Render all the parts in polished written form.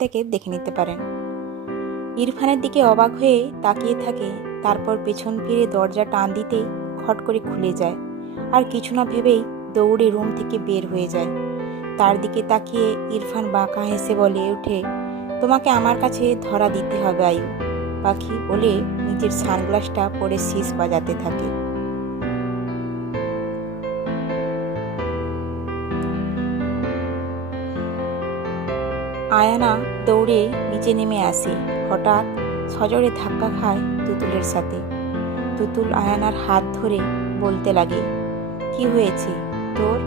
থেকে দেখে নিতে পারেন। ইরফানের দিকে অবাক হয়ে তাকিয়ে থাকে, তারপর পেছন ফিরে দরজা টান দিতেই খট করে খুলে যায়। আর কিছু না ভেবেই দৌড়ে রুম থেকে বের হয়ে যায়। তার দিকে তাকিয়ে ইরফান বাঁকা হেসে বলে ওঠে, তোমাকে আমার কাছে ধরা দিতে হবে আয়ু পাখি, বলে নিজের সানগ্লাসটা পরে শীষ বাজাতে থাকে। আয়ানা দৌড়ে নিচে নেমে আসে। হঠাৎ সজোরে ধাক্কা খায় তুতুলের সাথে। তুতুল আয়ানার হাত ধরে বলতে লাগে, কি হয়েছে তোর?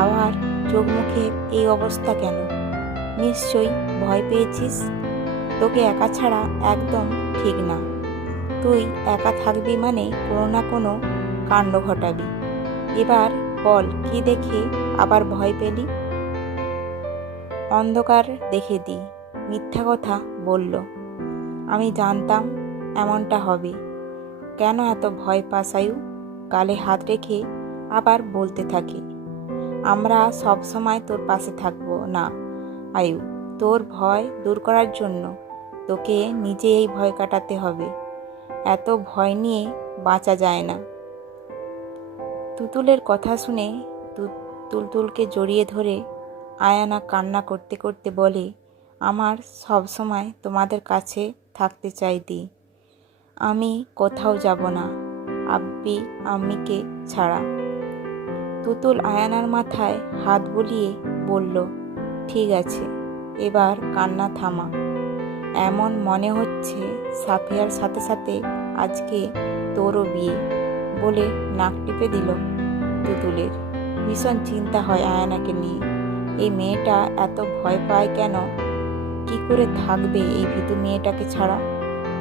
আবার চোখ মুখের এই অবস্থা কেন? নিশ্চয়ই ভয় পেয়েছিস। তোকে একা ছাড়া একদম ঠিক না। তুই একা থাকবি মানে কোনো না কোনো কাণ্ড ঘটাবি। এবার বল, কি দেখে আবার ভয় পেলি? অন্ধকার দেখে দিই, মিথ্যা কথা বলল। আমি জানতাম এমনটা হবে। কেন এত ভয় পাস আয়ু? গালে হাত রেখে আবার বলতে থাকে, আমরা সব সময় তোর পাশে থাকবো না আয়ু। তোর ভয় দূর করার জন্য তোকে নিজে এই ভয় কাটাতে হবে। এত ভয় নিয়ে বাঁচা যায় না। তুতুলের কথা শুনে তুলতুলকে জড়িয়ে ধরে আয়ানা কান্না করতে করতে বলে, আমার সব সময় তোমাদের কাছে থাকতে চাই দি। আমি কোথাও যাব না আব্বি আম্মিকে ছাড়া। তুতুল আয়ানার মাথায় হাত বুলিয়ে বলল, ঠিক আছে, এবার কান্না থামা। এমন মনে হচ্ছে সাফিয়ার সাথে সাথে আজকে তোরও বিয়ে, বলে নাক টিপে দিল তুতুলের। ভীষণ চিন্তা হয় আয়ানাকে নিয়ে। এই মেয়েটা এত ভয় পায় কেন? কি করে থাকবে এই ভীতু মেয়েটাকে ছাড়া?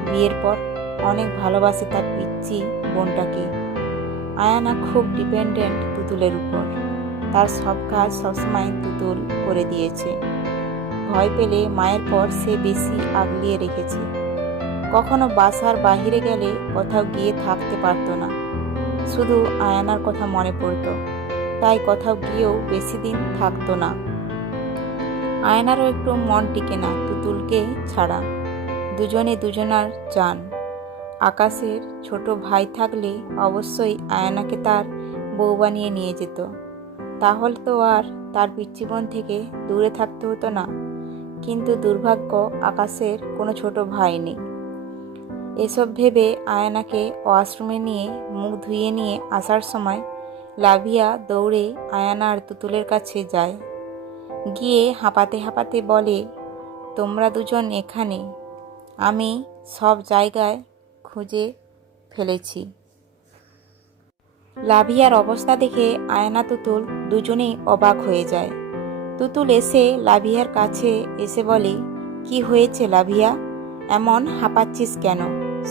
বিয়ের পর অনেক ভালোবাসে তার পিচ্চি বোনটাকে। আয়ানা খুব ডিপেন্ডেন্ট তুতুলের উপর। তার সব কাজ সবসময় তুতুল করে দিয়েছে। ভয় পেলে মায়ের পর সে বেশি আগলিয়ে রেখেছে। কখনো বাসার বাহিরে গেলে কোথাও গিয়ে থাকতে পারতো না। শুধু আয়ানার কথা মনে পড়তো, তাই কোথাও গিয়েও বেশি দিন থাকতো না। আয়নারও একটু মন টিকে না তুতুলকে ছাড়া। দুজনে দুজনার চান। আকাশের ছোট ভাই থাকলে অবশ্যই আয়নাকে তার বউ বানিয়ে নিয়ে যেত। তাহলে তো আর তার পিচ্চি বোন থেকে দূরে থাকতে হতো না। কিন্তু দুর্ভাগ্য, আকাশের কোনো ছোট ভাই নেই। এসব ভেবে আয়নাকে ওয়াশরুমে নিয়ে মুখ ধুইয়ে নিয়ে আসার সময় লাভিয়া দৌড়ে আয়ানা আর তুতুলের কাছে যায়। গিয়ে হাঁপাতে হাঁপাতে বলে, তোমরা দুজন এখানে? আমি সব জায়গায় খুঁজে ফেলেছি। লাভিয়ার অবস্থা দেখে আয়না তুতুল দুজনেই অবাক হয়ে যায়। তুতুল এসে লাভিয়ার কাছে এসে বলে, কি হয়েছে লাভিয়া? এমন হাঁপাচ্ছিস কেন?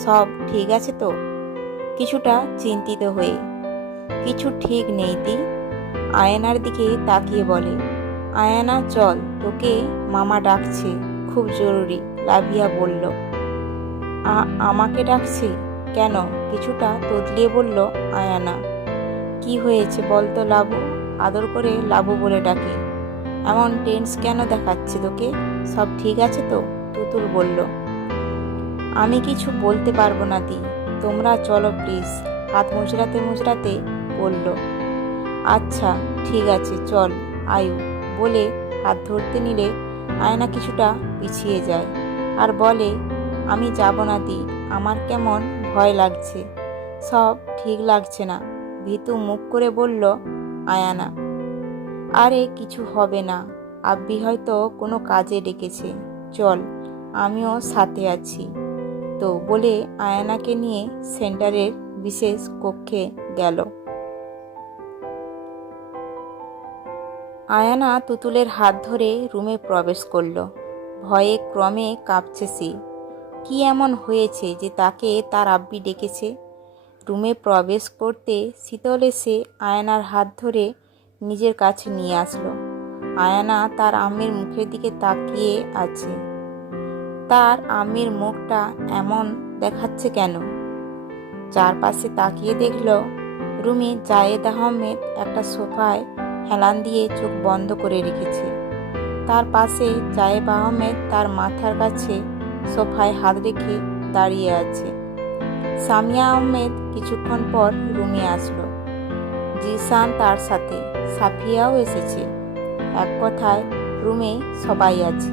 সব ঠিক আছে তো? কিছুটা চিন্তিত হয়ে। কিছু ঠিক নেই দি। আয়নার দিকে তাকিয়ে বলে, আয়ানা চল, তোকে মামা ডাকছে, খুব জরুরি। লাভিয়া বলল, আমাকে ডাকছে কেন? কিছুটা তোতলিয়ে বলল আয়ানা। কি হয়েছে বলতো লাবু? আদর করে লাবু বলে ডাকে। এমন টেন্স কেন দেখাচ্ছে তোকে? সব ঠিক আছে তো? তুতুল বলল, আমি কিছু বলতে পারবো না দি, তোমরা চলো প্লিজ। হাত মুচড়াতে মুচড়াতে বলল, আচ্ছা ঠিক আছে চল আয়ু, বলে হাত ধরতে নিলে আয়না কিছুটা পিছিয়ে যায় আর বলে, আমি যাব না দি, আমার কেমন ভয় লাগছে, সব ঠিক লাগছে না। ভীতু মুখ করে বলল আয়ানা। আরে কিছু হবে না, আব্বি হয়তো কোনো কাজে ডেকেছে, চল আমিও সাথে আছি তো, বলে আয়ানাকে নিয়ে সেন্টারের বিশেষ কক্ষে গেল। আয়ানা তুতুলের হাত ধরে রুমে প্রবেশ করল। ভয়ে ক্রমে কাঁপছে সে। কি এমন হয়েছে যে তাকে তার আব্বি ডেকেছে? রুমে প্রবেশ করতে শীতল এসে আয়নার হাত ধরে নিজের কাছে নিয়ে আসলো। আয়ানা তার আম্মির মুখের দিকে তাকিয়ে আছে। তার আম্মির মুখটা এমন দেখাচ্ছে কেন? চারপাশে তাকিয়ে দেখল রুমে জায়েদ আহমেদ একটা সোফায় হেলান দিয়ে চোখ বন্ধ করে রেখেছে। তার পাশে জায়েব আহমেদ তার মাথার কাছে সোফায় হাত রেখে দাঁড়িয়ে আছে। সামিয়া আহমেদ কিছুক্ষণ পর রুমে আসলো। জিসান তার সাথে, সাফিয়াও এসেছে। এক কথায় রুমে সবাই আছে।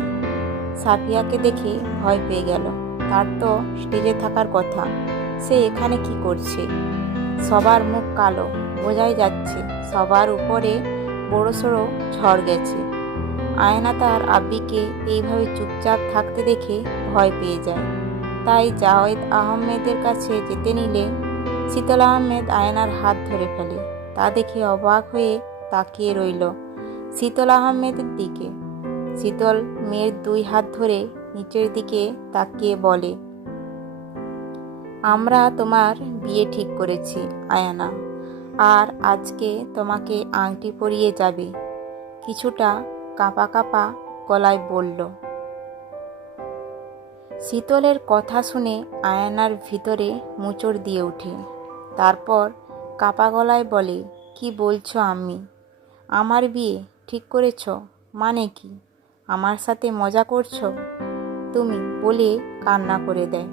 সাফিয়াকে দেখে ভয় পেয়ে গেল। তার তো স্টেজে থাকার কথা, সে এখানে কি করছে? সবার মুখ কালো, বোঝাই যাচ্ছে সবার উপরে বড়সড় ঝড় গেছে। আয়না তার আব্বিকে এইভাবে চুপচাপ থাকতে দেখে ভয় পেয়ে যায়। তাই জায়েদ আহমেদের কাছে যেতে নিলে শীতল আহমেদ আয়নার হাত ধরে ফেলে। তা দেখে অবাক হয়ে তাকিয়ে রইল শীতল আহমেদের দিকে। শীতল মেয়ের 2 হাত ধরে নিচের দিকে তাকিয়ে বলে, আমরা তোমার বিয়ে ঠিক করেছি আয়ানা, আর আজকে তোমাকে আংটি পরিয়ে যাবে। কিছুটা কাঁপা কাঁপা গলায় বলল। শীতলের কথা শুনে আয়ানার ভিতরে মোচড় দিয়ে ওঠে। তারপর কাঁপা গলায় বলে, কি বলছো আম্মি? আমার বিয়ে ঠিক করেছ মানে কি? আমার সাথে মজা করছো তুমি? বলে কান্না করে দেয়।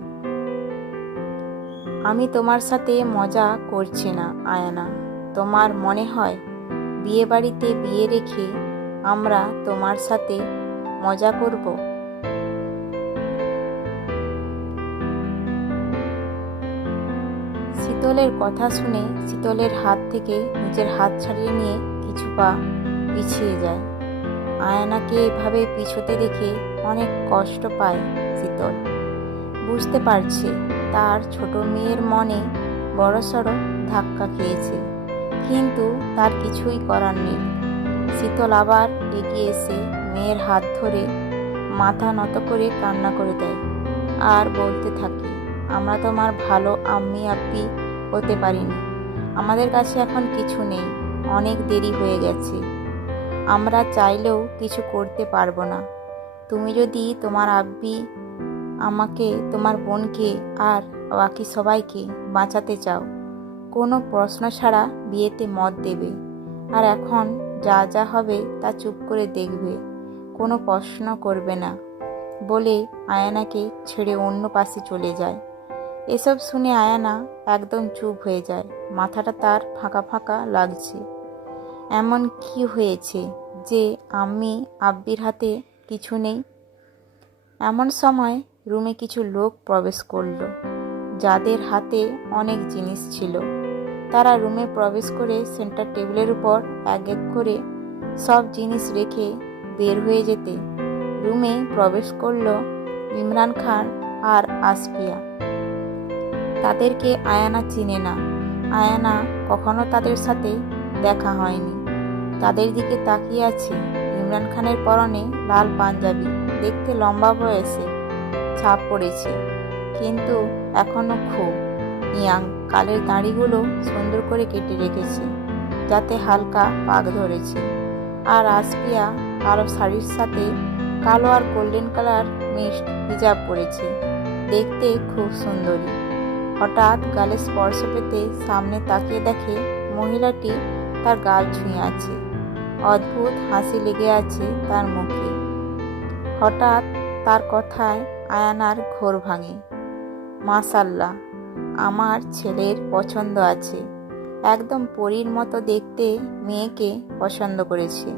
আমি তোমার সাথে মজা করছি না আয়ানা। তোমার মনে হয় বিয়ে বাড়িতে বিয়ে রেখে আমরা তোমার সাথে মজা করব? শীতলের কথা শুনে শীতলের হাত থেকে নিজের হাত ছাড়িয়ে নিয়ে কিছু পা পিছিয়ে যায়। আয়নাকে এভাবে পিছোতে দেখে অনেক কষ্ট পায় শীতল। বুঝতে পারছে তার ছোট মেয়ের মনে বড়সড় ধাক্কা খেয়েছে, কিন্তু তার কিছুই করার নেই। শীতল আবার এগিয়ে এসে মেয়ের হাত ধরে মাথা নত করে কান্না করে দেয় আর বলতে থাকে, আমরা তোমার ভালো আম্মি আব্বি হতে পারিনি। আমাদের কাছে এখন কিছু নেই, অনেক দেরি হয়ে গেছে। আমরা চাইলেও কিছু করতে পারবো না। তুমি যদি তোমার আব্বি, আমাকে, তোমার বোনকে আর বাকি সবাইকে বাঁচাতে চাও, কোনো প্রশ্ন ছাড়া বিয়েতে মত দেবে। আর এখন যা যা হবে তা চুপ করে দেখবে, কোনো প্রশ্ন করবে না বলে আয়ানাকে ছেড়ে অন্য পাশে চলে যায়। এসব শুনে আয়ানা একদম চুপ হয়ে যায়। মাথাটা তার ফাঁকা ফাঁকা লাগছে। এমন কি হয়েছে যে আম্মি আব্বির হাতে কিছু নেই? এমন সময় রুমে কিছু লোক প্রবেশ করলো, যাদের হাতে অনেক জিনিস ছিল। তারা রুমে প্রবেশ করে সেন্টার টেবিলের উপর এক এক করে সব জিনিস রেখে বের হয়ে যেতে রুমে প্রবেশ করলো ইমরান খান আর আসফিয়া। তাদেরকে আয়ানা চিনে না। আয়ানা কখনো তাদের সাথে দেখা হয়নি। তাদের দিকে তাকিয়ে আছে। ইমরান খানের পরনে লাল পাঞ্জাবি, দেখতে লম্বা বয়সে ছাপ পড়েছে, কিন্তু এখনো খুব ইয়াং। কালের দাড়িগুলো সুন্দর করে কেটে রেখেছে, যাতে হালকা পাক ধরেছে। আর আসফিয়া কালো শাড়ির সাথে কালো আর গোল্ডেন কালার মিক্সড হিজাব পরেছে, দেখতে খুব সুন্দরী। হঠাৎ গালে স্পর্শ পেতে সামনে তাকিয়ে দেখে মহিলাটি তার গাল ছুঁয়ে আছে। অদ্ভুত হাসি লেগে আছে তার মুখে। হঠাৎ তার কথায় আয়ানার ঘোর ভাঙে। মাশাআল্লাহ, আমার ছেলের পছন্দ আছে। একদম পরীর মতো দেখতে মেয়েকে পছন্দ করেছে।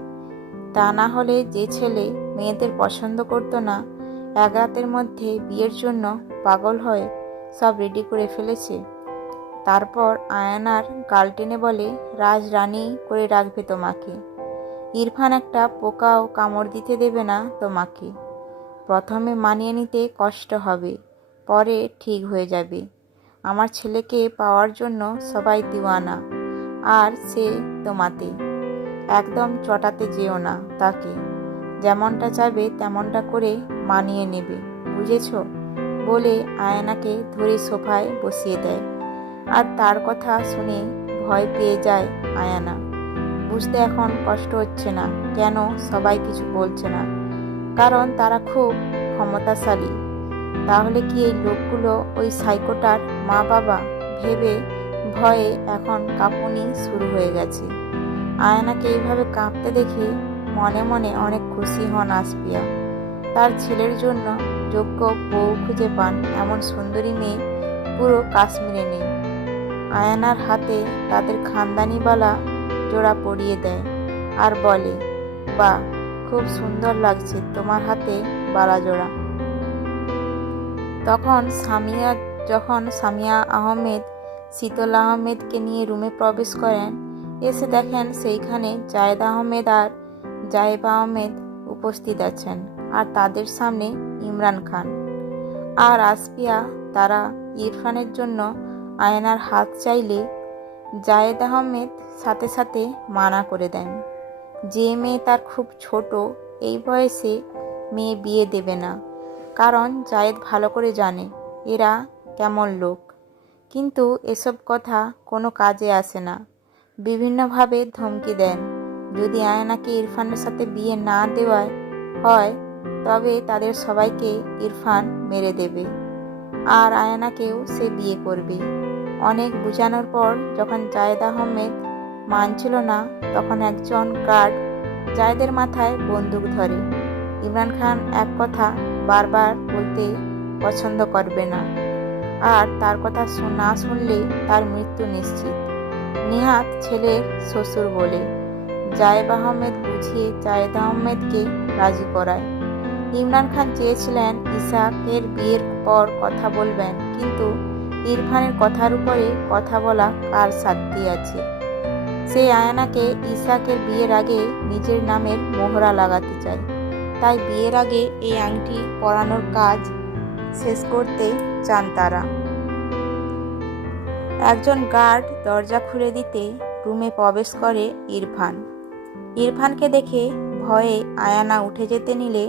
তা না হলে যে ছেলে মেয়েদের পছন্দ করতো না, এক রাতের মধ্যে বিয়ের জন্য পাগল হয়ে সব রেডি করে ফেলেছে। তারপর আয়ানার গাল টেনে বলে, রাজরানী করে রাখবে তোমাকে। ইরফান একটা পোকাও কামড় দিতে দেবে না তোমাকে। প্রথমে মানিয়ে নিতে কষ্ট হবে, পরে ঠিক হয়ে যাবে। আমার ছেলেকে পাওয়ার জন্য সবাই দিওয়ানা, আর সে তোমাতে। একদম চটাতে যেও না তাকে। যেমনটা চাইবে তেমনটা করে মানিয়ে নেবে, বুঝেছো? বলে আয়নাকে ধরে সোফায় বসিয়ে দেয়। আর তার কথা শুনে ভয় পেয়ে যায় আয়ানা। বুঝতে এখন কষ্ট হচ্ছে না কেন সবাই কিছু বলছে না, কারণ তারা খুব ক্ষমতাশালী। তাহলে কি এই লোকগুলো ওই সাইকোটার মা বাবা? ভেবে ভয়ে এখন কাঁপুনি শুরু হয়ে গেছে। আয়নাকে এইভাবে কাঁপতে দেখে মনে মনে অনেক খুশি হন আসপিয়া। তার ছেলের জন্য যোগ্য বউ খুঁজে পান এমন সুন্দরী মেয়ে পুরো কাশ্মীরে নেই। আয়ানার হাতে তাদের খানদানিওয়ালা জোড়া পরিয়ে দেয় আর বলে, বাহ, খুব সুন্দর লাগছে তোমার হাতে বালা জোড়া। যখন সামিয়া আহমেদ শীতল আহমেদকে নিয়ে রুমে প্রবেশ করেন, এসে দেখেন সেইখানে জায়েদ আহমেদ আর জায়েব আহমেদ উপস্থিত আছেন, আর তাদের সামনে ইমরান খান আর আসপিয়া। তারা ইরফানের জন্য আয়নার হাত চাইলে জায়েদ আহমেদ সাথে সাথে মানা করে দেন। যে মেয়ে তার খুব ছোট, এই বয়সে মেয়ে বিয়ে দেবে না, কারণ জায়েদ ভালো করে জানে এরা কেমন লোক। কিন্তু এসব কথা কোনো কাজে আসে না। বিভিন্নভাবে ধমকি দেন, যদি আয়নাকে ইরফানের সাথে বিয়ে না দেওয়া হয় তবে তাদের সবাইকে ইরফান মেরে দেবে, আর আয়নাকেও সে বিয়ে করবে। অনেক বোঝানোর পর যখন জায়েদ আহমেদ মানছিল না, তখন একজন গার্ড জায়েদের মাথায় বন্দুক ধরে। ইমরান খান এক কথা বারবার বলতে পছন্দ করবে না, আর তার কথা না শুনলে তার মৃত্যু নিশ্চিত। নিহাত ছেলের শ্বশুর বলে জায়েদ আহমেদ বুঝিয়ে জায়েদ আহমেদকে রাজি করায়। ইমরান খান চেয়েছিলেন ইসাকের বিয়ের পর কথা বলবেন, কিন্তু ইরফানের কথার উপরে কথা বলা কার সাধ্য আছে। সে আয়নাকে ইসাকের বিয়ের আগে নিজের নামের মোহরা লাগাতে চায়, তাই বিয়ের আগে এই আংটি পরানোর কাজ শেষ করতে চান তারা। একজন গার্ড দরজা খুলে দিতে রুমে প্রবেশ করে ইরফান। ইরফানকে দেখে ভয়ে আয়ানা উঠে যেতে নিলে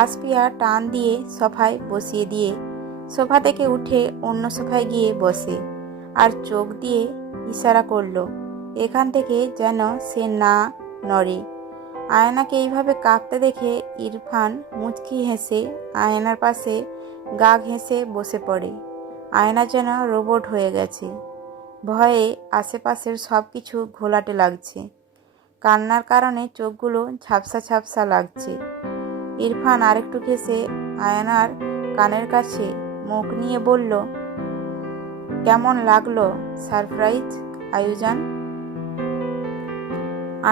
আসপিয়া টান দিয়ে সোফায় বসিয়ে দিয়ে সোফা থেকে উঠে অন্য সোফায় গিয়ে বসে আর চোখ দিয়ে ইশারা করলো এখান থেকে যেন সে না নড়ে। আয়নাকে এইভাবে কাঁপতে দেখে ইরফান মুচকি হেসে আয়নার পাশে গা ঘেঁষে বসে পড়ে। আয়না যেন রোবট হয়ে গেছে। ভয়ে আশেপাশের সব কিছু ঘোলাটে লাগছে। কান্নার কারণে চোখগুলো ঝাপসা ঝাপসা লাগছে। ইরফান আরেকটু ঘেঁষে আয়নার কানের কাছে মুখ নিয়ে বলল, কেমন লাগলো সারপ্রাইজ আয়োজন?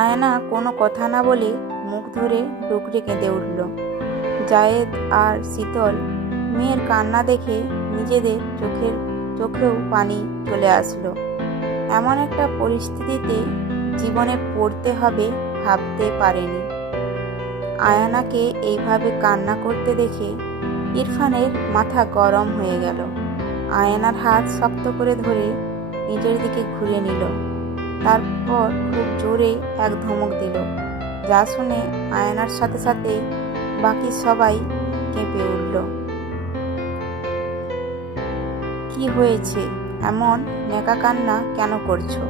আয়না কোনো কথা না বলে মুখ ধরে ডুকরে কেঁদে উঠল। জায়েদ আর শীতল মেয়ের কান্না দেখে নিজেদের চোখেও পানি চলে আসলো। এমন একটা পরিস্থিতিতে জীবনে পড়তে হবে ভাবতে পারেনি। আয়নাকে এইভাবে কান্না করতে দেখে ইরফানের মাথা গরম হয়ে গেল। আয়নার হাত শক্ত করে ধরে নিজের দিকে ঘুরিয়ে নিল, তারপর খুব জোরে এক ধমক দিল, যা শুনে আয়নার সাথে সাথে বাকি সবাই কেঁপে উঠল। কি হয়েছে? এমন নেকা কান্না কেন করছো?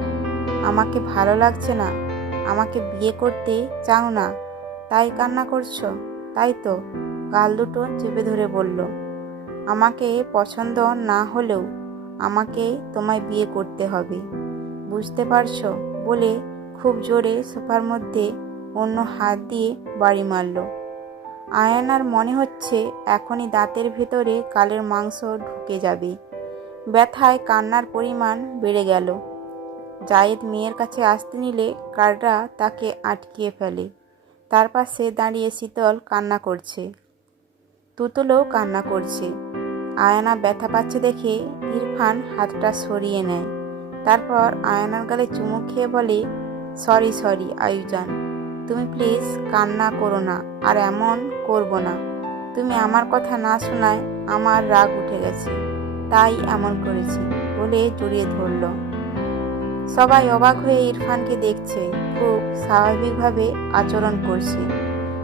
আমাকে ভালো লাগছে না? আমাকে বিয়ে করতে চাও না তাই কান্না করছো, তাই তো? গাল দুটো চেপে ধরে বলল, আমাকে পছন্দ না হলেও আমাকে তোমায় বিয়ে করতে হবে, বুঝতে পারছো? বলে খুব জোরে সোফার মধ্যে অন্য হাত দিয়ে বাড়ি মারল। আয়নার মনে হচ্ছে এখনই দাঁতের ভেতরে কালের মাংস ঢুকে যাবে। ব্যথায় কান্নার পরিমাণ বেড়ে গেল। জায়েদ মেয়ের কাছে আসতে নিলে গার্ডরা তাকে আটকিয়ে ফেলে। তার পাশে দাঁড়িয়ে শীতল কান্না করছে, তুতুলও কান্না করছে। আয়না ব্যথা পাচ্ছে দেখে ইরফান হাতটা সরিয়ে নেয়। তারপর আয়নার গালে চুমু খেয়ে বলে, সরি আয়োজন, তুমি প্লিজ কান্না করো না, আর এমন করব না। তুমি আমার কথা না শোনায় আমার রাগ উঠে গেছে, তাই এমন করেছি, বলে জড়িয়ে ধরল। সবাই অবাক হয়ে ইরফানকে দেখছে, খুব স্বাভাবিকভাবে আচরণ করছে,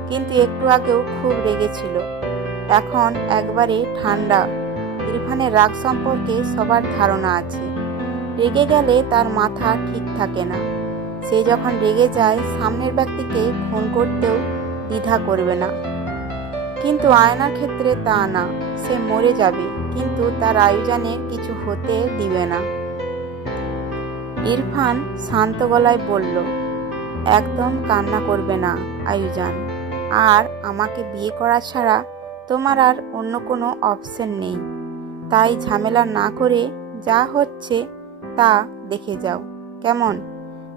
কিন্তু একটু আগেও খুব রেগেছিল, এখন একবারে ঠান্ডা। ইরফানের রাগ সম্পর্কে সবার ধারণা আছে, রেগে গেলে তার মাথা ঠিক থাকে না। সে যখন রেগে যায় সামনের ব্যক্তিকে খুন করতেও দ্বিধা করবে না, কিন্তু আয়নার ক্ষেত্রে তা না। সে মরে যাবে, কিন্তু তার আয়োজনের কিছু হতে দিবে না। ইরফান শান্ত গলায় বলল, একদম কান্না করবে না আয়ুজান। আর আমাকে বিয়ে করা ছাড়া তোমার আর অন্য কোনো অপশন নেই। তাই ঝামেলা না করে যা হচ্ছে তা দেখে যাও, কেমন?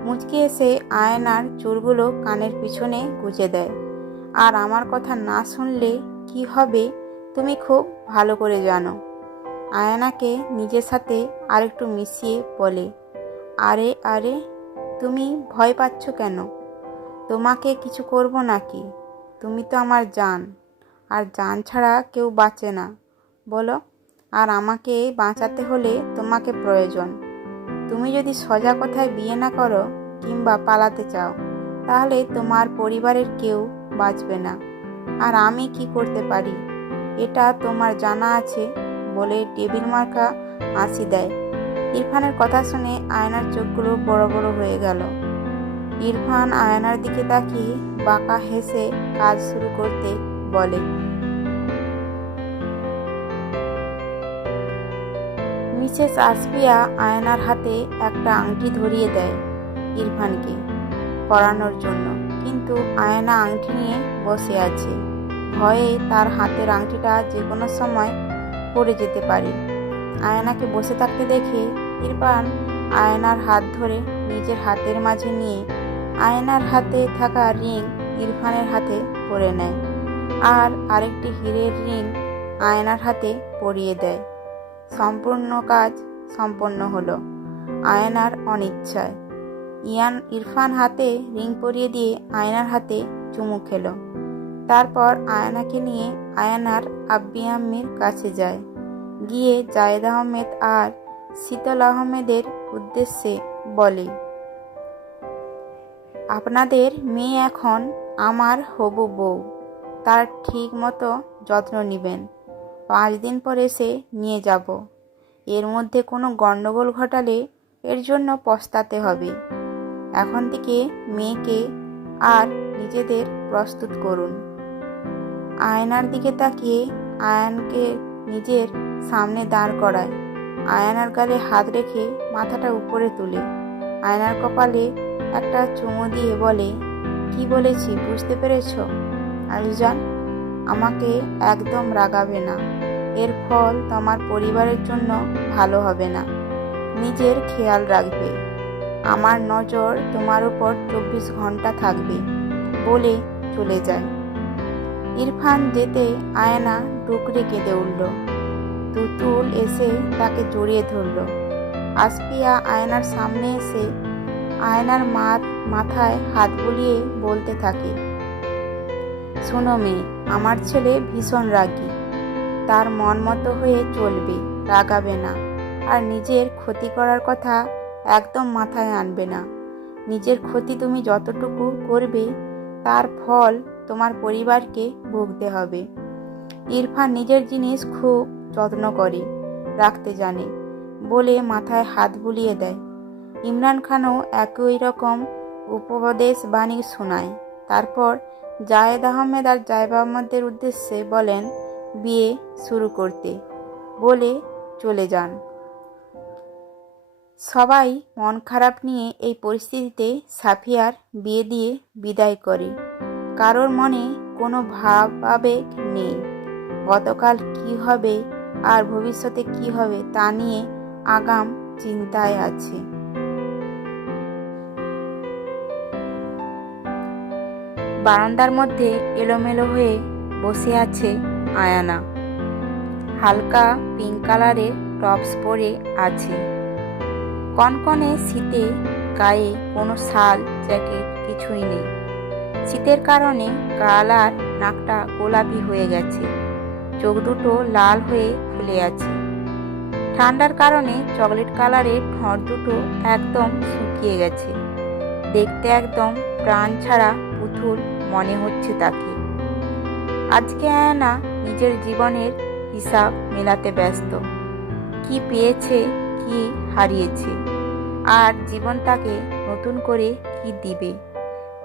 মুচকি এসে আয়নার চুলগুলো কানের পিছনে গুজে দেয়। আর আমার কথা না শুনলে কি হবে তুমি খুব ভালো করে জানো। আয়নাকে নিজের সাথে আরেকটু মিশিয়ে বলে, আরে আরে, তুমি ভয় পাচ্ছ কেন? তোমাকে কিছু করব নাকি? তুমি তো আমার জান, আর জান ছাড়া কেউ বাঁচে না, বলো। আর আমাকে বাঁচাতে হলে তোমাকে প্রয়োজন। তুমি যদি সোজা কথায় বিয়ে না করো কিংবা পালাতে চাও, তাহলে তোমার পরিবারের কেউ বাঁচবে না। আর আমি কি করতে পারি এটা তোমার জানা আছে, বলে টেবিল মার্কা হাসি দেয়। ইরফানের কথা শুনে আয়নার চোখগুলো বড় বড় হয়ে গেল। ইরফান আয়নার দিকে তাকিয়ে বাঁকা হেসে কাজ শুরু করতে বলে, মিসেস আসফিয়া আয়নার হাতে একটা আংটি ধরিয়ে দেয় ইরফানকে পরানোর জন্য, কিন্তু আয়না আংটি নিয়ে বসে আছে। ভয়ে তার হাতের আংটিটা যে কোনো সময় পড়ে যেতে পারে। আয়নাকে বসে থাকতে দেখে ইরফান আয়নার হাত ধরে নিজের হাতের মাঝে নিয়ে আয়নার হাতে থাকা রিং ইরফানের হাতে পরে নেয়, আর আরেকটি হীরের রিং আয়নার হাতে পরিয়ে দেয়। সম্পূর্ণ কাজ সম্পন্ন হলো আয়নার অনিচ্ছায়। ইরফান হাতে রিং পরিয়ে দিয়ে আয়নার হাতে চুমু খেলো। তারপর আয়নাকে নিয়ে আয়নার আব্বি আম্মির কাছে যায়। গিয়ে জায়েদ আহমেদ আর শীতল আহমেদের উদ্দেশ্যে বলে, আপনাদের মেয়ে এখন আমার হবু বউ, তার ঠিক মতো যত্ন নেবেন। 5 দিন পর এসে নিয়ে যাব। এর মধ্যে কোনো গণ্ডগোল ঘটালে এর জন্য পস্তাতে হবে। এখন থেকে মেয়েকে আর নিজেদের প্রস্তুত করুন। আয়নার দিকে তাকিয়ে আয়ানকে নিজের সামনে দাঁড় করায়। আয়নার গালে হাত রেখে মাথাটা উপরে তুলে আয়নার কপালে একটা চুমু দিয়ে বলে, কি বলেছি বুঝতে পেরেছ আয়ুজান? আমাকে একদম রাগাবে না। এর ফল তোমার পরিবারের জন্য ভালো হবে না। নিজের খেয়াল রাখবে। আমার নজর তোমার উপর 24 ঘন্টা থাকবে, বলে চলে যায়। ইরফান যেতে আয়না ডুকরে কেঁদে উঠল। তুতুল এসে তাকে জড়িয়ে ধরল। আসফিয়া আয়নার সামনে এসে আয়নার মাথায় হাত বুলিয়ে বলতে থাকে, শোনো মেয়ে, আমার ছেলে ভীষণ রাগী। তার মন মতো হয়ে চলবে, রাগাবে না। আর নিজের ক্ষতি করার কথা একদম মাথায় আনবে না। নিজের ক্ষতি তুমি যতটুকু করবে তার ফল তোমার পরিবারকে ভুগতে হবে। ইরফান নিজের জিনিস খুব যত্ন করে রাখতে জানে, বলে মাথায় হাত বুলিয়ে দেয়। ইমরান খানও একই রকম উপদেশ বাণী শোনায়। তারপর জায়েদ আহমেদ আর জায়েদ আহমেদের উদ্দেশ্যে বলেন বিয়ে শুরু করতে, বলে চলে যান। সবাই মন খারাপ নিয়ে এই পরিস্থিতিতে সাফিয়ার বিয়ে দিয়ে বিদায় করে। কারোর মনে কোনো ভাব আবেগ নেই। গতকাল কি হবে আর ভবিষ্যতে কি হবে তা নিয়ে আগাম চিন্তায় আছে। বারান্দার মধ্যে এলোমেলো হয়ে বসে আছে আয়ানা। হালকা পিঙ্ক কালারের টপস পরে আছে। কনকনে শীতে গায়ে কোনো শাল জ্যাকেট কিছুই নেই। শীতের কারণে গাল আর নাকটা গোলাপি হয়ে গেছে, চোখ দুটো লাল হয়ে ফুলে আছে। ঠান্ডার কারণে চকলেট কালারের ঠোঁট দুটো একদম শুকিয়ে গেছে। দেখতে একদম প্রাণ ছাড়া পুতুল মনে হচ্ছে তাকে। আজকে আয়না নিজের জীবনের হিসাব মেলাতে ব্যস্ত। কি পেয়েছে, কি হারিয়েছে, আর জীবন তাকে নতুন করে কি দিবে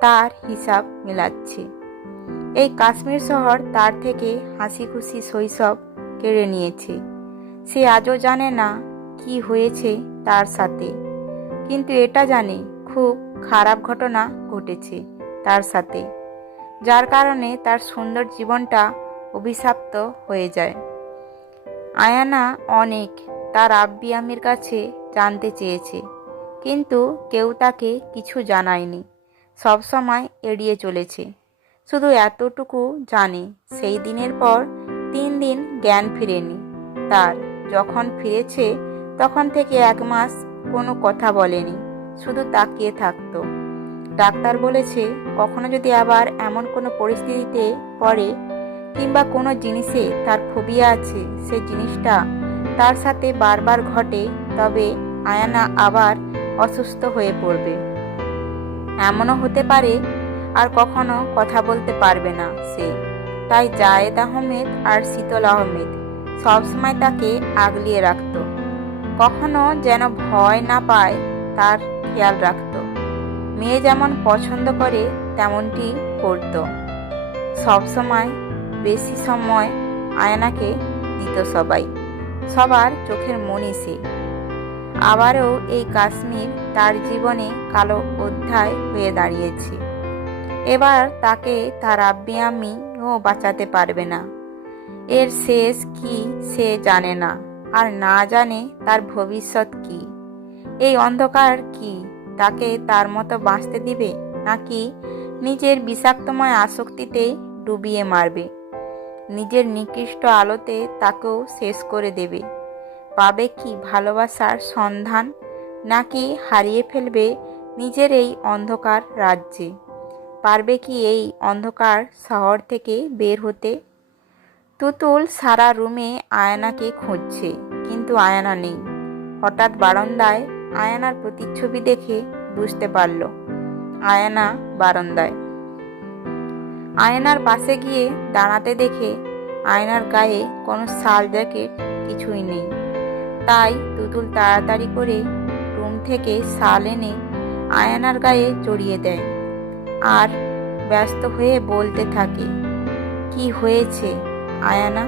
তার হিসাব মেলাচ্ছে। এই কাশ্মীর শহর তার থেকে হাসি খুশি শৈশব কেড়ে নিয়েছে। সে আজও জানে না কি হয়েছে তার সাথে, কিন্তু এটা জানে খুব খারাপ ঘটনা ঘটেছে তার সাথে, যার কারণে তার সুন্দর জীবনটা অভিশপ্ত হয়ে যায়। আয়ানা অনেক তার আব্বি আম্মির কাছে জানতে চেয়েছে, কিন্তু কেউ তাকে কিছু জানায়নি, সবসময় এড়িয়ে চলেছে। শুধু এতটুকু জানে, সেই দিনের পর 3 দিন জ্ঞান ফিরেনি তার। যখন ফিরেছে তখন থেকে 1 মাস কোনো কথা বলেনি, শুধু তাকিয়ে থাকতো। ডাক্তার বলেছে, কখনো যদি আবার এমন কোনো পরিস্থিতিতে পড়ে কিংবা কোনো জিনিসে তার ফোবিয়া আছে, সে জিনিসটা তার সাথে বারবার ঘটে, তবে আয়ানা আবার অসুস্থ হয়ে পড়বে। এমনও হতে পারে আর কখনো কথা বলতে পারবে না সে। তাই জায়েদ আহমেদ আর শীতল আহমেদ সবসময় তাকে আগলিয়ে রাখত, কখনো যেন ভয় না পায় তার খেয়াল রাখত। মেয়ে যেমন পছন্দ করে তেমনটি করত। সবসময় বেশি সময় আয়নাকে দিত সবাই, সবার চোখের মণি সে। আবারও এই কাশ্মীর তার জীবনে কালো অধ্যায় হয়ে দাঁড়িয়েছে। এবার তাকে তার আব্বি আম্মিও বাঁচাতে পারবে না। এর শেষ কি সে জানে না, আর না জানে তার ভবিষ্যৎ কি। এই অন্ধকার কি তাকে তার মতো বাঁচতে দিবে, নাকি নিজের বিষাক্তময় আসক্তিতে ডুবিয়ে মারবে, নিজের নিকৃষ্ট আলোতে তাকেও শেষ করে দেবে? পাবে কি ভালোবাসার সন্ধান, নাকি হারিয়ে ফেলবে নিজের এই অন্ধকার রাজ্যে? পারবে কি এই অন্ধকার শহর থেকে বের হতে? তুতুল সারা রুমে আয়নাকে খুঁজছে, কিন্তু আয়না নেই। হঠাৎ বারান্দায় আয়নার প্রতিচ্ছবি দেখে বুঝতে পারল আয়না বারান্দায়। আয়নার পাশে গিয়ে দাঁড়াতে দেখে আয়নার গায়ে কোনো শাল জ্যাকেট কিছুই নেই। তাই তুতুল তাড়াতাড়ি করে রুম থেকে শাল এনে আয়নার গায়ে জড়িয়ে দেয়, আর ব্যস্ত হয়ে বলতে থাকে, কি হয়েছে আয়ানা?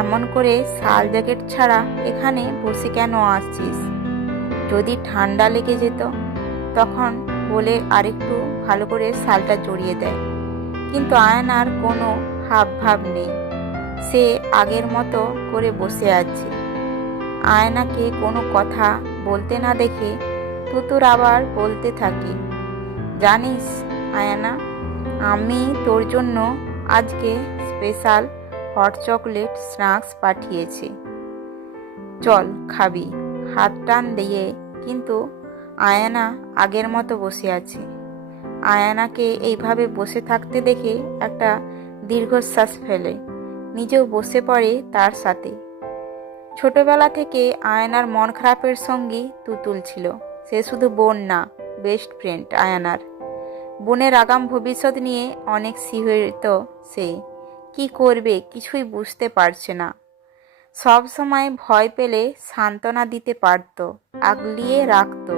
এমন করে শাল জ্যাকেট ছাড়া এখানে বসে কেন আসছিস? যদি ঠান্ডা লেগে যেত? তখন বলে আরেকটু ভালো করে শালটা জড়িয়ে দেয়। কিন্তু আয়নার কোনো হাবভাব নেই, সে আগের মতো করে বসে আছে। আয়নাকে কোনো কথা বলতে না দেখে তুতুর আবার বলতে থাকে, জানিস আয়না, আমি তোর জন্য আজকে স্পেশাল হট চকলেট স্ন্যাক্স পাঠিয়েছি, চল খাবি। হাত টান দিয়ে, কিন্তু আয়না আগের মতো বসে আছে। আয়নাকে এইভাবে বসে থাকতে দেখে একটা দীর্ঘশ্বাস ফেলে, নিজেও বসে পড়ে তার সাথে। ছোটবেলা থেকে আয়নার মন খারাপের সঙ্গী তুতুল ছিল। সে শুধু বোন না, বেস্ট ফ্রেন্ড আয়নার। বোনের আগাম ভবিষ্যৎ নিয়ে অনেক শিহরিত সে। কি করবে কিছুই বুঝতে পারছে না। সব সময় ভয় পেলে সান্ত্বনা দিতে পারত, আগলিয়ে রাখত।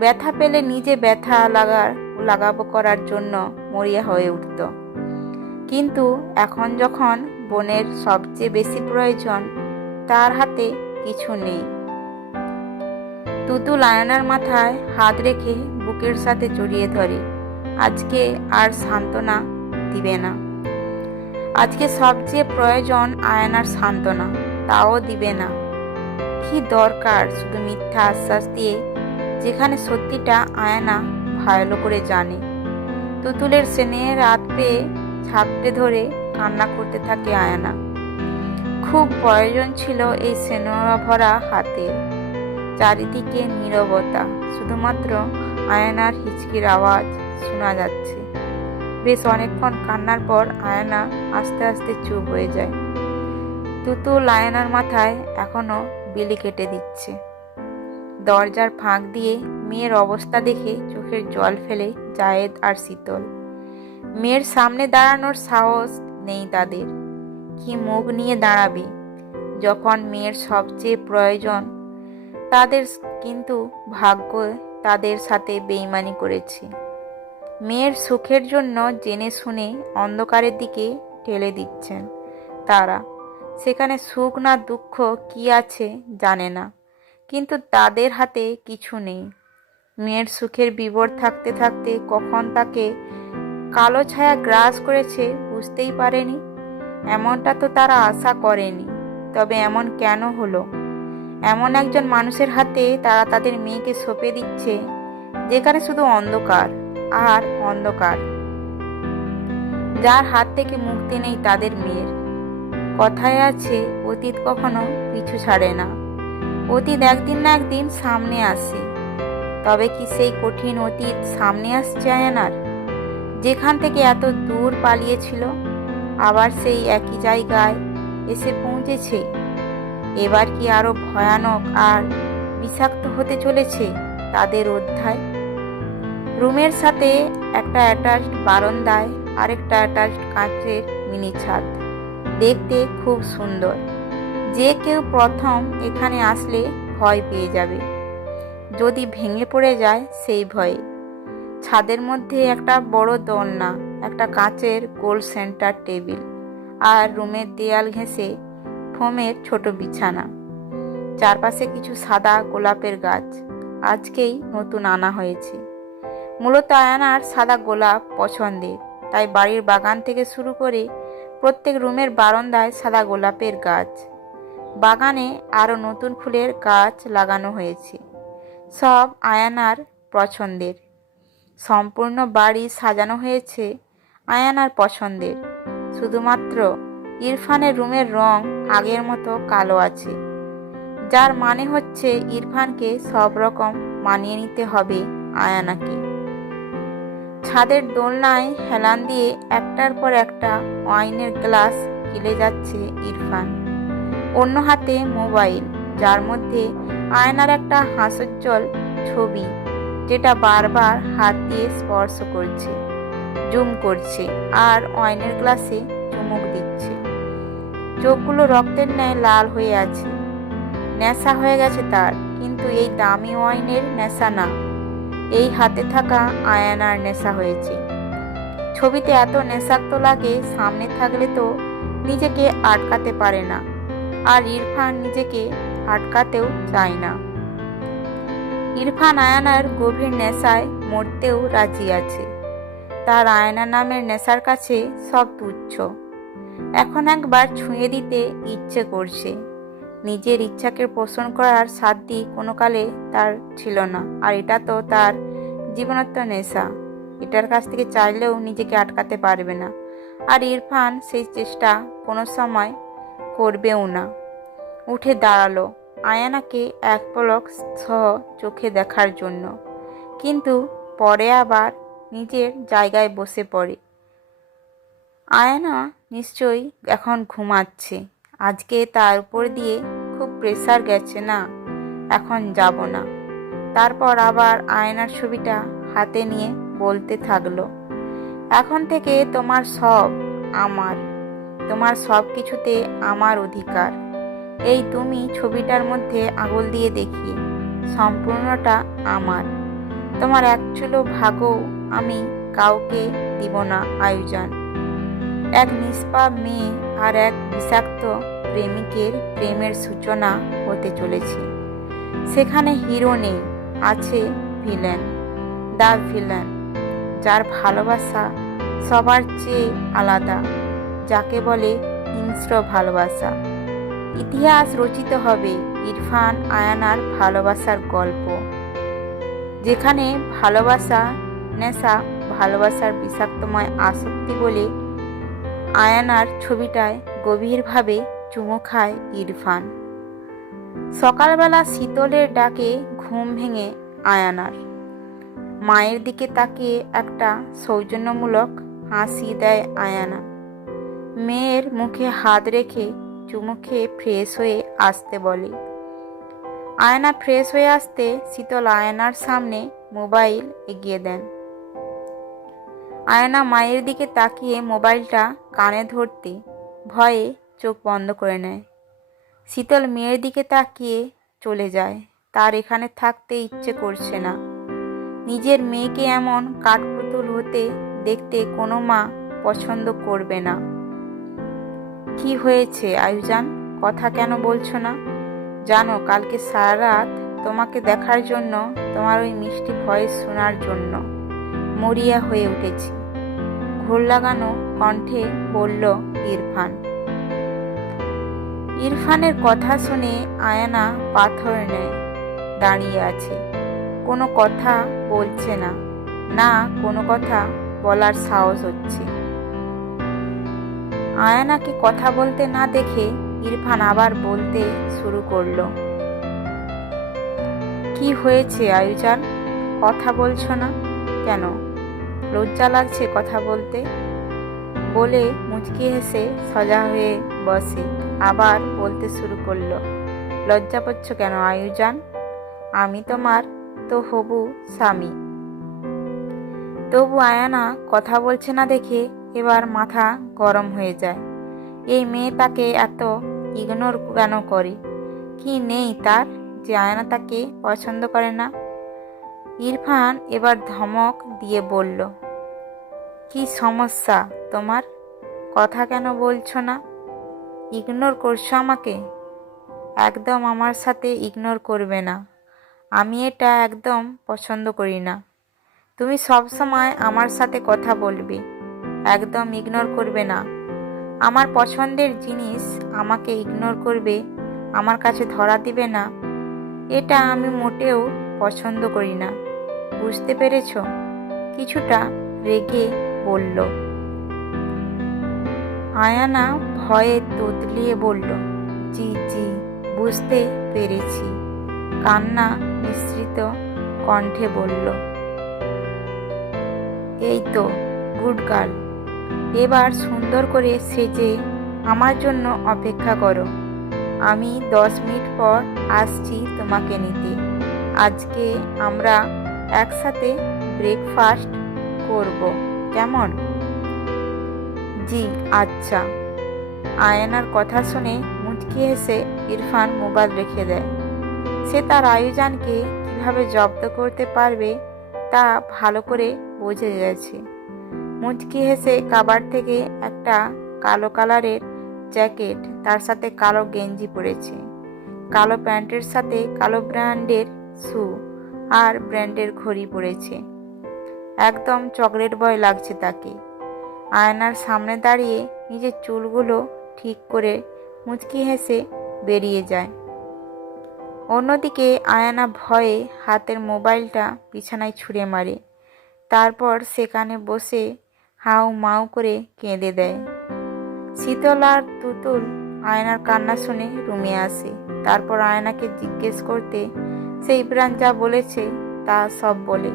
ব্যথা পেলে নিজে ব্যথা লাগাবো করার জন্য মরিয়া হয়ে উঠত। কিন্তু এখন যখন বোনের সবচেয়ে বেশি প্রয়োজন, তার হাতে কিছু নেই। তুতুল আয়নার মাথায় হাত রেখে বুকের সাথে জড়িয়ে ধরে। আজকে আর সান্ত্বনা দিবে না। আজকে সবচেয়ে প্রয়োজন আয়নার সান্ত্বনা, তাও দিবে না। কি দরকার শুধু মিথ্যা আশ্বাস দিয়ে, যেখানে সত্যিটা আয়না ভালো করে জানে। তুতুলের স্নেহের হাত পেয়ে ঝাপটে ধরে কান্না করতে থাকে আয়না। খুব প্রয়োজন ছিল এই স্নেহ ভরা হাতের। চারিদিকে নীরবতা, শুধুমাত্র আয়নার হিচকির আওয়াজ শোনা যাচ্ছে। বেশ অনেকক্ষণ কান্নার পর আয়না আস্তে আস্তে চুপ হয়ে যায়। তুতুল আয়নার মাথায় এখনো বিলি কেটে দিচ্ছে। দরজার ফাঁক দিয়ে মেয়ের অবস্থা দেখে চোখের জল ফেলে জায়েদ আর শীতল। মেয়ের সামনে দাঁড়ানোর সাহস নেই তাদের। কি মুখ নিয়ে দাঁড়াবে যখন মেয়ের সবচেয়ে প্রয়োজন তাদের? কিন্তু ভাগ্য তাদের সাথে বেইমানি করেছে। মেয়ের সুখের জন্য জেনে শুনে অন্ধকারের দিকে ঠেলে দিচ্ছেন তারা। সেখানে সুখ না দুঃখ কি আছে জানে না, কিন্তু তাদের হাতে কিছু নেই। মেয়ের সুখের বিবর থাকতে থাকতে কখন তাকে কালো ছায়া গ্রাস করেছে বুঝতেই পারেনি। এমনটা তো তারা আশা করেনি। তবে এমন কেন হলো? এমন একজন মানুষের হাতে তারা তাদের মেয়েকে সঁপে দিচ্ছে, যেখানে শুধু অন্ধকার আর অন্ধকার, যার হাত থেকে মুক্তি নেই তাদের মেয়ের। কথায় আছে, অতীত কখনো পিছু ছাড়ে না। অতীত একদিন না একদিন সামনে আসে। তবে কি সেই কঠিন অতীত সামনে আসছে আয়ানার? যেখান থেকে এত দূর পালিয়েছিল, আবার সেই একই জায়গায় এসে পৌঁছেছে। এবার কি আরো ভয়ানক আর বিষাক্ত হতে চলেছে তাদের অধ্যায়? রুমের সাথে একটা অ্যাটাচড বারান্দায় আরেকটা অ্যাটাচড কাঁচের মিনি ছাদ, দেখতে খুব সুন্দর। যে কেউ প্রথম এখানে আসলে ভয় পেয়ে যাবে, যদি ভেঙে পড়ে যায় সেই ভয়ে। ছাদের মধ্যে একটা বড় দোলনা, একটা কাঁচের গোল সেন্টার টেবিল, আর রুমের দেয়াল ঘেঁষে ফোমের ছোট বিছানা। চারপাশে কিছু সাদা গোলাপের গাছ, আজকেই নতুন আনা হয়েছে। মূলত আয়ানার সাদা গোলাপ পছন্দের, তাই বাড়ির বাগান থেকে শুরু করে প্রত্যেক রুমের বারান্দায় সাদা গোলাপের গাছ। বাগানে আরও নতুন ফুলের গাছ লাগানো হয়েছে, সব আয়ানার পছন্দের। সম্পূর্ণ বাড়ি সাজানো হয়েছে আয়ানার পছন্দের। শুধুমাত্র ইরফানের রুমের রং আগের মতো কালো আছে, যার মানে হচ্ছে ইরফানকে সব রকম মানিয়ে নিতে হবে আয়ানাকে। ছাদের দোলনায় হেলান দিয়ে একটার পর একটা ওয়াইনের গ্লাস গিলে যাচ্ছে ইরফান। অন্য হাতে মোবাইল, যার মধ্যে আয়নার একটা হাস্যোজ্জ্বল ছবি, যেটা বারবার হাত দিয়ে স্পর্শ করছে, জুম করছে আর ওয়াইনের গ্লাসে চুমুক দিচ্ছে। চোখগুলো রক্তের ন্যায় লাল হয়ে আছে। নেশা হয়ে গেছে তার, কিন্তু এই দামি ওয়াইনের নেশা না, এই হাতে থাকা আয়ানার নেশা হয়েছে। ছবিতে এত নেশাক্ত লাগে, সামনে থাকলে তো নিজেকে আটকাতে পারে না, আর ইরফান নিজেকে আটকাতেও চায় না। ইরফান আয়ানার গভীর নেশায় মরতেও রাজি আছে। তার আয়না নামের নেশার কাছে সব তুচ্ছ। এখন একবার ছুঁয়ে দিতে ইচ্ছে করছে। নিজের ইচ্ছাকে পোষণ করার সাধ্য কোনো কালে তার ছিল না, আর এটা তো তার জীবনত্ব নেশা। এটার কাছ থেকে চাইলেও নিজেকে আটকাতে পারবে না, আর ইরফান সেই চেষ্টা কোনো সময় করবেও না। উঠে দাঁড়ালো আয়ানাকে এক পলক সহ চোখে দেখার জন্য, কিন্তু পরে আবার নিজের জায়গায় বসে পড়ে। আয়ানা নিশ্চয়ই এখন ঘুমাচ্ছে। আজকে তার উপর দিয়ে খুব প্রেসার গেছে না, এখন যাব না। তারপর আবার আয়নার ছবিটা হাতে নিয়ে বলতে থাকলো, এখন থেকে তোমার সব আমার, তোমার সব কিছুতে আমার অধিকার। এই তুমি ছবিটার মধ্যে আঙুল দিয়ে দেখি, সম্পূর্ণটা আমার। তোমার এক চুলো ভাগও আমি কাউকে দিব না আয়োজন। এক নিষ্পাপ মেয়ে আর এক বিষাক্ত প্রেমিকের প্রেমের সূচনা হতে চলেছে। সেখানে হিরো নেই, আছে ভিলেন, দ্য ভিলেন, যার ভালোবাসা সবার চেয়ে আলাদা, যাকে বলে হিংস্র ভালোবাসা। ইতিহাস রচিত হবে ইরফান আয়ানার ভালোবাসার গল্প, যেখানে ভালোবাসা নেশা, ভালোবাসার বিষাক্তময় আসক্তি বলে আয়ানার ছবিটায় গভীরভাবে চুমু খায় ইরফান। সকালবেলা শীতলের ডাকে ঘুম ভেঙে আয়ানার। মায়ের দিকে তাকিয়ে একটা সৌজন্যমূলক হাসি দেয় আয়ানা। মেয়ের মুখে হাত রেখে চুমু খেয়ে ফ্রেশ হয়ে আসতে বলে। আয়না ফ্রেশ হয়ে আসতে শীতল আয়নার সামনে মোবাইল এগিয়ে দেন। আয়না মায়ের দিকে তাকিয়ে মোবাইলটা কানে ধরতে ভয়ে চোখ বন্ধ করে নেয়। শীতল মেয়ের দিকে তাকিয়ে চলে যায়। তার এখানে থাকতে ইচ্ছে করছে না। নিজের মেয়েকে এমন কাঠপুতুল হতে দেখতে কোনো মা পছন্দ করবে না। কি হয়েছে আয়ুজান, কথা কেন বলছো না? জানো কালকে সারা রাত তোমাকে দেখার জন্য, তোমার ওই মিষ্টি ভয়েস শোনার জন্য মরিয়া হয়ে উঠেছি, ঘোর লাগানো কণ্ঠে বলল ইরফান। ইরফানের কথা শুনে আয়ানা পাথর নেয় দাঁড়িয়ে আছে, কোনো কথা বলছে না, না কোনো কথা বলার সাহস হচ্ছে। আয়ানাকে কথা বলতে না দেখে ইরফান আবার বলতে শুরু করলো, কি হয়েছে আয়ুজান, কথা বলছো না কেন? লজ্জা লাগছে কথা বলতে? বলে মুচকি হেসে সোজা হয়ে বসে আবার বলতে শুরু করলো, লজ্জা পাচ্ছ কেন আয়ুজান? আমি তোমার তো হবু স্বামী। তবু আয়ানা কথা বলছে না দেখে এবার মাথা গরম হয়ে যায়। এই মেয়ে তাকে এত ইগনোর কেন করে? কি নেই তার যে আয়ানা তাকে পছন্দ করে না? ইরফান এবার ধমক দিয়ে বলল, কি সমস্যা তোমার? কথা কেন বলছো না? ইগনোর করছো আমাকে? একদম আমার সাথে ইগনোর করবে না, আমি এটা একদম পছন্দ করি না। তুমি সব সময় আমার সাথে কথা বলবে, একদম ইগনোর করবে না। আমার পছন্দের জিনিস আমাকে ইগনোর করবে, আমার কাছে ধরা দিবে না, এটা আমি মোটেও পছন্দ করি না। বুঝতে পেরেছ? কিছুটা রেগে বলল। আয়ানা ভয়ে তোতলিয়ে বলল, জি জি বুঝতে পেরেছি, কান্না মিশ্রিত কণ্ঠে বলল। এই তো গুড গার্ল, এবার সুন্দর করে সেজে আমার জন্য অপেক্ষা করো, আমি 10 মিনিট পর আসছি তোমাকে নিতে। আজকে আমরা একসাথে ব্রেকফাস্ট করব, কেমন? জি আচ্ছা। আয়নার কথা শুনে মুচকি হেসে ইরফান মোবাইল রেখে দেয়। সে তার আয়ুজানকে কিভাবে জব্দ করতে পারবে তা ভালো করে বুঝে গেছে। মুচকি হেসে কাবার থেকে একটা কালো কালারের জ্যাকেট, তার সাথে কালো গেঞ্জি পরেছে, কালো প্যান্টের সাথে কালো ব্র্যান্ডের শু আর ব্র্যান্ডের ঘড়ি পরেছে। একদম চকলেট বয় লাগছে তাকে। আয়নার সামনে দাঁড়িয়ে নিজের চুলগুলো ঠিক করে মুচকি হেসে বেরিয়ে যায়। অন্যদিকে আয়ানা ভয়ে হাতের মোবাইলটা বিছানায় ছুঁড়ে মারে, তারপর সেখানে বসে হাউ মাউ করে কেঁদে দেয়। শীতল আর তুতুল আয়নার কান্না শুনে রুমে আসে। তারপর আয়নাকে জিজ্ঞেস করতে সে ইমরান যা বলেছে তা সব বলে।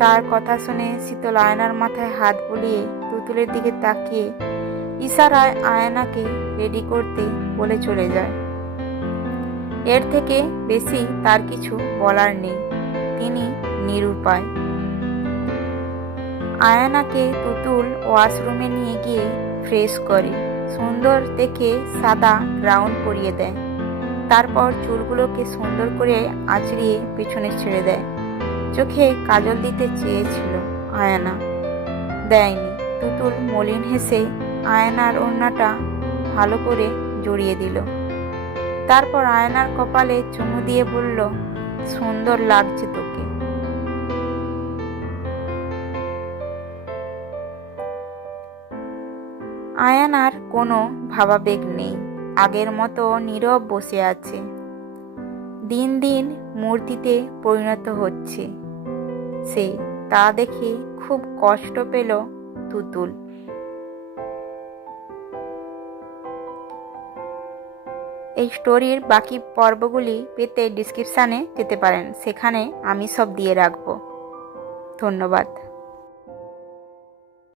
তার কথা শুনে শীতল আয়নার মাথায় হাত বুলিয়ে তুতুলের দিকে তাকিয়ে ইশারায় আয়নাকে রেডি করতে বলে চলে যায়। এর থেকে বেশি তার কিছু বলার নেই, তিনি নিরুপায়। আয়নাকে তুতুল ওয়াশরুমে নিয়ে গিয়ে ফ্রেশ করে, সুন্দর দেখে সাদা গ্রাউন পরিয়ে দেয়। তারপর চুলগুলোকে সুন্দর করে আঁচড়িয়ে পেছনে ছেড়ে দেয়। চোখে কাজল দিতে চেয়েছিল আয়না, দেয়নি। তুতুল মলিন হেসে আয়নার ওড়নাটা ভালো করে জড়িয়ে দিল। তারপর আয়নার কপালে চুমু দিয়ে বলল, সুন্দর লাগছে তোকে। আয়নার কোনো ভাবাবেগ নেই, আগের মতো নীরব বসে আছে। দিন দিন মূর্তিতে পরিণত হচ্ছে সে, তা দেখে খুব কষ্ট পেল তুতুল। এই স্টোরির বাকি পর্বগুলি পেতে ডিসক্রিপশানে যেতে পারেন, সেখানে আমি সব দিয়ে রাখবো। ধন্যবাদ।